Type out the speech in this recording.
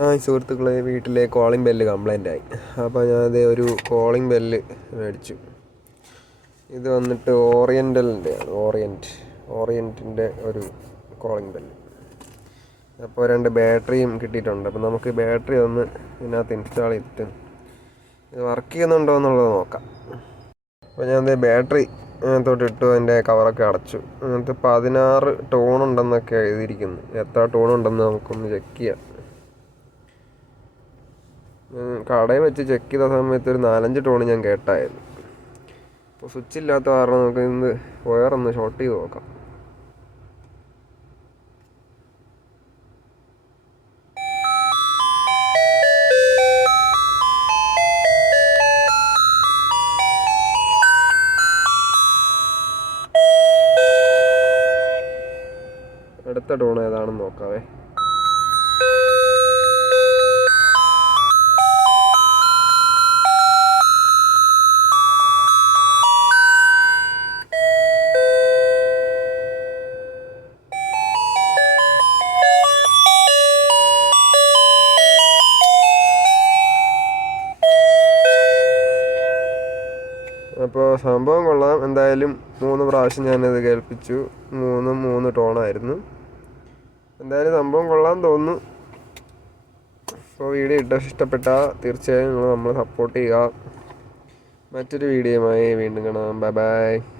Hi സുഹൃത്തുക്കളെ വീട്ടിലെ calling bell complaint ആയി. അപ്പോൾ ഞാൻ ഞാനത് ഒരു കോളിംഗ് ബെല്ല് മേടിച്ചു. ഇത് വന്നിട്ട് ഓറിയന്റലിന്റെ ആണ്. ഓറിയന്റ് ഓറിയന്റിന്റെ ഒരു കോളിംഗ് ബെല്ല് അപ്പോൾ രണ്ട് ബാറ്ററിയും കിട്ടിയിട്ടുണ്ട്. അപ്പോൾ നമുക്ക് ബാറ്ററി ഒന്ന് ഇതിനകത്ത് ഇൻസ്റ്റാൾ ചെയ്തിട്ട് ഇത് വർക്ക് ചെയ്യുന്നുണ്ടോ എന്നുള്ളത് നോക്കാം. അപ്പോൾ ഞാൻ ബാറ്ററി അതിനകത്തോട്ട് ഇട്ടു. അതിന്റെ കവറൊക്കെ അടച്ചു. അങ്ങനത്തെ പതിനാറ് ടോൺ ഉണ്ടെന്നൊക്കെ എഴുതിയിരിക്കുന്നു. എത്ര ടോൺ ഉണ്ടെന്ന് നമുക്കൊന്ന് ചെക്ക് ചെയ്യാം. കടയിൽ വെച്ച് ചെക്ക് ചെയ്ത സമയത്ത് ഒരു നാലഞ്ച് ടോൺ ഞാൻ കേട്ടായിരുന്നു. അപ്പോൾ സ്വിച്ച് ഇല്ലാത്ത കാരണം നമുക്ക് ഇന്ന് വയറൊന്ന് ഷോർട്ട് ചെയ്ത് നോക്കാം. അടുത്ത ടോൺ ഏതാണെന്ന് നോക്കാവേ. അപ്പോൾ സംഭവം കൊള്ളാം. എന്തായാലും മൂന്ന് പ്രാവശ്യം ഞാനത് കേൾപ്പിച്ചു. മൂന്ന് മൂന്ന് ടോണായിരുന്നു. എന്തായാലും സംഭവം കൊള്ളാൻ തോന്നുന്നു. അപ്പോൾ വീഡിയോ ഇട്ട ഇഷ്ടപ്പെട്ടാൽ തീർച്ചയായും നിങ്ങൾ നമ്മൾ സപ്പോർട്ട് ചെയ്യുക. മറ്റൊരു വീഡിയോയുമായി വീണ്ടും കാണാം. Bye bye